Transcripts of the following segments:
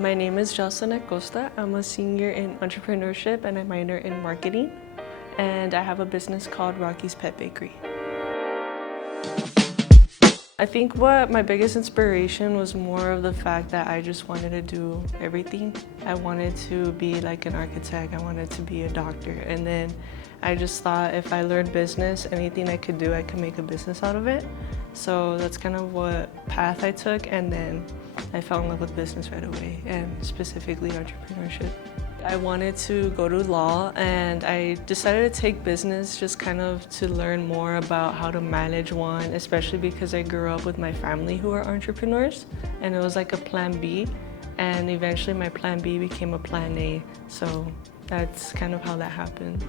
My name is Jocelyn Acosta. I'm a senior in entrepreneurship and a minor in marketing. And I have a business called Rocky's Pet Bakery. I think what my biggest inspiration was more of the fact that I just wanted to do everything. I wanted to be like an architect, I wanted to be a doctor, and then I just thought if I learned business, anything I could do, I could make a business out of it. So that's kind of what path I took, and then I fell in love with business right away, and specifically entrepreneurship. I wanted to go to law, and I decided to take business just kind of to learn more about how to manage one, especially because I grew up with my family who are entrepreneurs, and it was like a plan B, and eventually my plan B became a plan A, so that's kind of how that happened.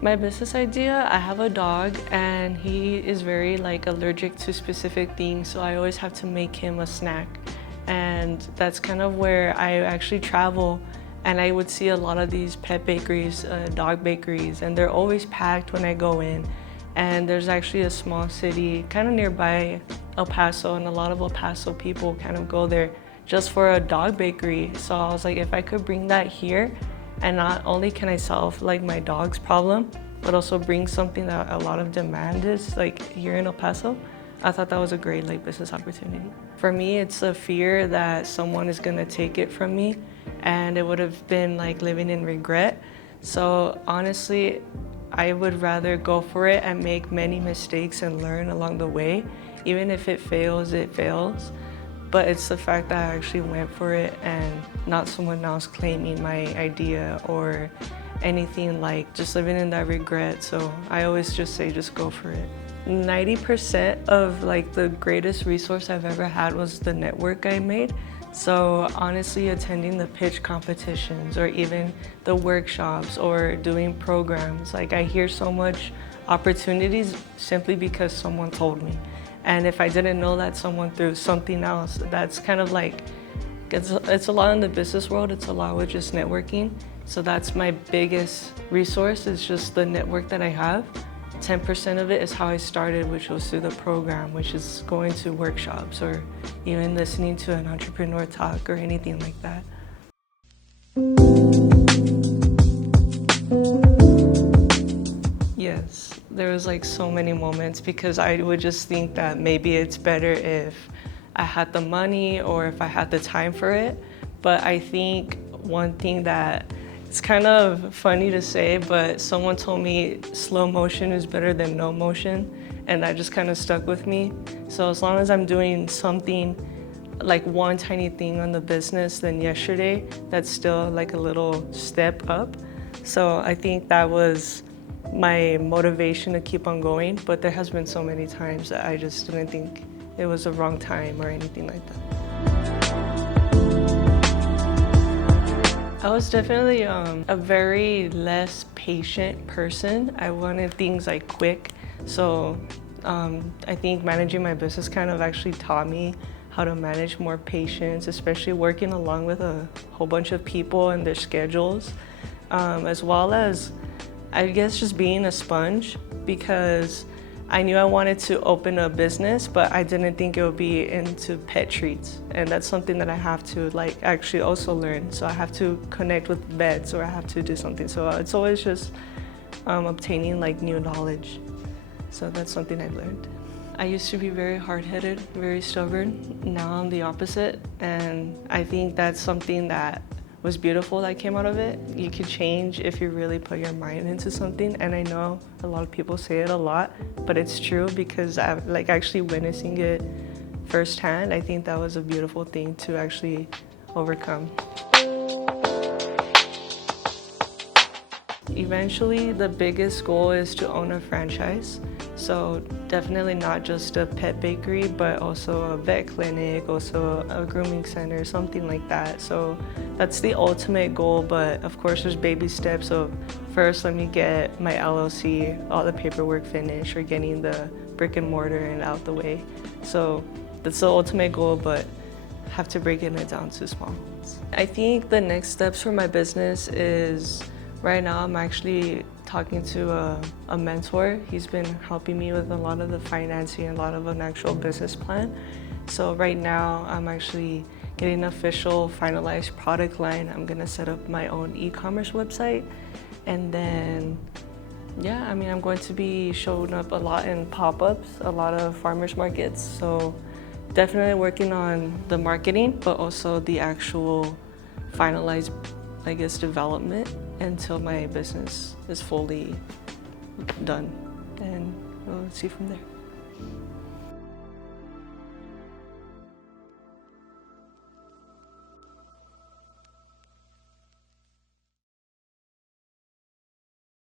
My business idea, I have a dog and he is very allergic to specific things, so I always have to make him a snack. And that's kind of where I actually travel, and I would see a lot of these pet bakeries, dog bakeries, and they're always packed when I go in. And there's actually a small city kind of nearby El Paso, and a lot of El Paso people kind of go there just for a dog bakery. So I was like, if I could bring that here, and not only can I solve my dog's problem, but also bring something that a lot of demand is here in El Paso, I thought that was a great business opportunity. For me, it's a fear that someone is gonna take it from me, and it would have been like living in regret. So honestly, I would rather go for it and make many mistakes and learn along the way. Even if it fails, it fails. But it's the fact that I actually went for it and not someone else claiming my idea or anything, just living in that regret. So I always just say, just go for it. 90% of the greatest resource I've ever had was the network I made. So honestly, attending the pitch competitions or even the workshops or doing programs, I hear so much opportunities simply because someone told me. And if I didn't know that someone through something else, that's kind of it's a lot in the business world, it's a lot with just networking. So that's my biggest resource, is just the network that I have. 10% of it is how I started, which was through the program, which is going to workshops or even listening to an entrepreneur talk or anything like that. Yes, there was so many moments, because I would just think that maybe it's better if I had the money or if I had the time for it. But I think one thing that it's kind of funny to say, but someone told me slow motion is better than no motion, and that just kind of stuck with me. So as long as I'm doing something, one tiny thing on the business than yesterday, that's still a little step up. So I think that was my motivation to keep on going, but there has been so many times that I just didn't think it was the wrong time or anything like that. I was definitely a very less patient person. I wanted things quick. So I think managing my business kind of actually taught me how to manage more patience, especially working along with a whole bunch of people and their schedules, as well as, I guess, just being a sponge, because I knew I wanted to open a business, but I didn't think it would be into pet treats. And that's something that I have to actually also learn. So I have to connect with vets, or I have to do something. So it's always just obtaining new knowledge. So that's something I've learned. I used to be very hard-headed, very stubborn. Now I'm the opposite. And I think that's something that was beautiful that came out of it. You could change if you really put your mind into something, and I know a lot of people say it a lot, but it's true, because I'm actually witnessing it firsthand. I think that was a beautiful thing to actually overcome. Eventually, the biggest goal is to own a franchise. So definitely not just a pet bakery, but also a vet clinic, also a grooming center, something like that. So that's the ultimate goal, but of course there's baby steps. So first, let me get my LLC, all the paperwork finished, or getting the brick and mortar and out the way. So that's the ultimate goal, but have to break it down to small ones. I think the next steps for my business is, right now I'm actually talking to a mentor. He's been helping me with a lot of the financing, a lot of an actual business plan. So right now I'm actually getting an official finalized product line. I'm gonna set up my own e-commerce website, and then yeah, I mean, I'm going to be showing up a lot in pop-ups, a lot of farmers markets. So definitely working on the marketing, but also the actual finalized, I guess, development until my business is fully done, and we'll see from there.